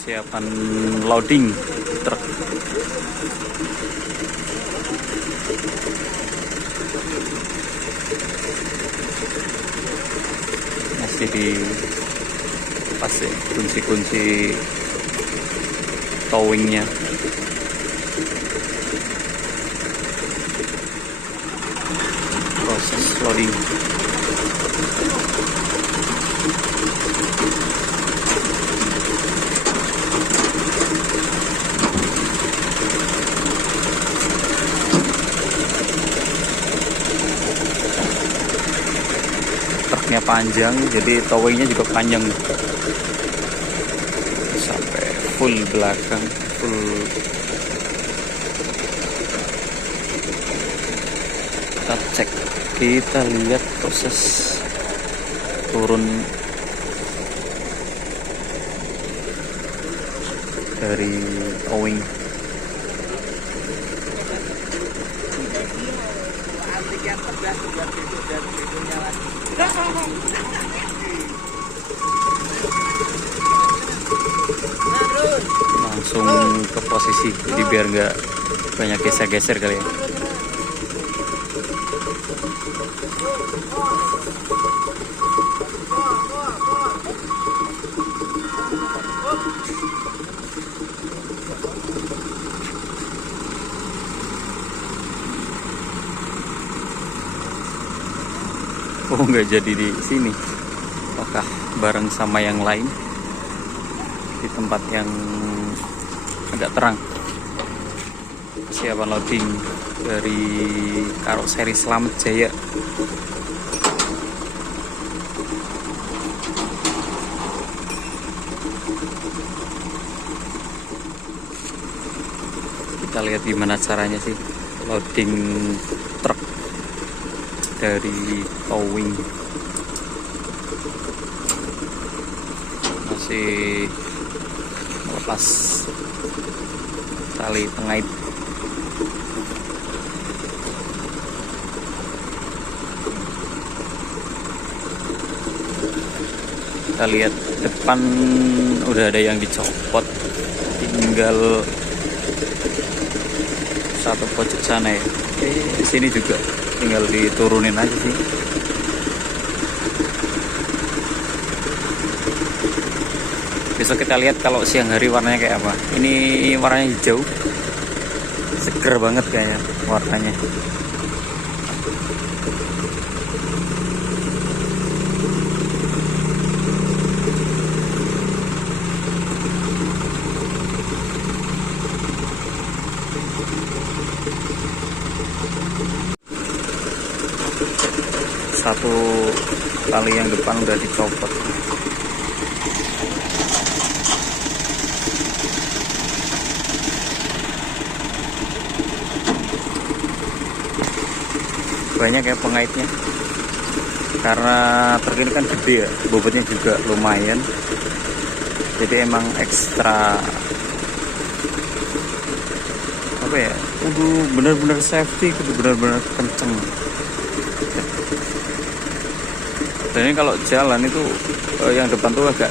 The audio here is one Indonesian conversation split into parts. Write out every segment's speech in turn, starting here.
Persiapan loading truk. Masih di pas ya, kunci-kunci towingnya. Proses loading. Truknya panjang, jadi towingnya juga panjang sampai full belakang, full. Kita cek, kita lihat proses turun dari towing. Langsung ke posisi, jadi biar nggak banyak geser-geser kali ya. Oh, nggak jadi di sini. Apakah bareng sama yang lain di tempat yang agak terang? Persiapan loading dari karoseri Slamet Jaya. Kita lihat gimana caranya sih loading truk dari towing. Masih melepas tali pengait. Kita lihat depan udah ada yang dicopot, tinggal satu pojok sana ya. Di sini juga tinggal diturunin aja sih. Besok kita lihat kalau siang hari warnanya kayak apa. Ini warnanya hijau, seger banget kayaknya warnanya. Satu tali yang depan udah dicopot. Banyak ya pengaitnya, karena truk ini kan gede ya, bobotnya juga lumayan, jadi emang ekstra apa ya, bener-bener safety, bener-bener kenceng. Dan ini kalau jalan itu yang depan tuh agak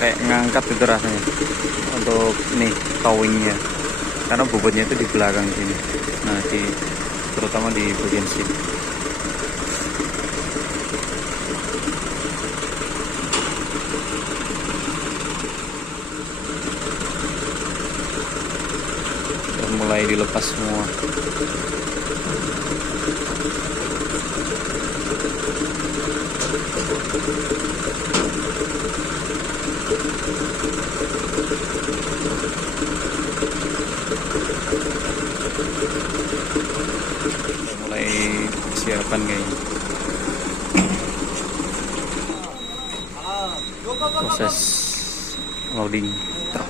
kayak ngangkat gitu rasanya untuk nih towingnya, karena bobotnya itu di belakang sini. Nah, terutama di bagian sini. Udah mulai dilepas semua. Mulai persiapan kayaknya. Proses loading truk.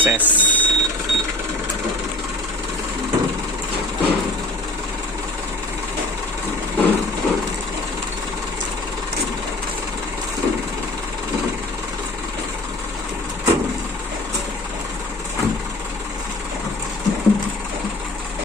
Sukses.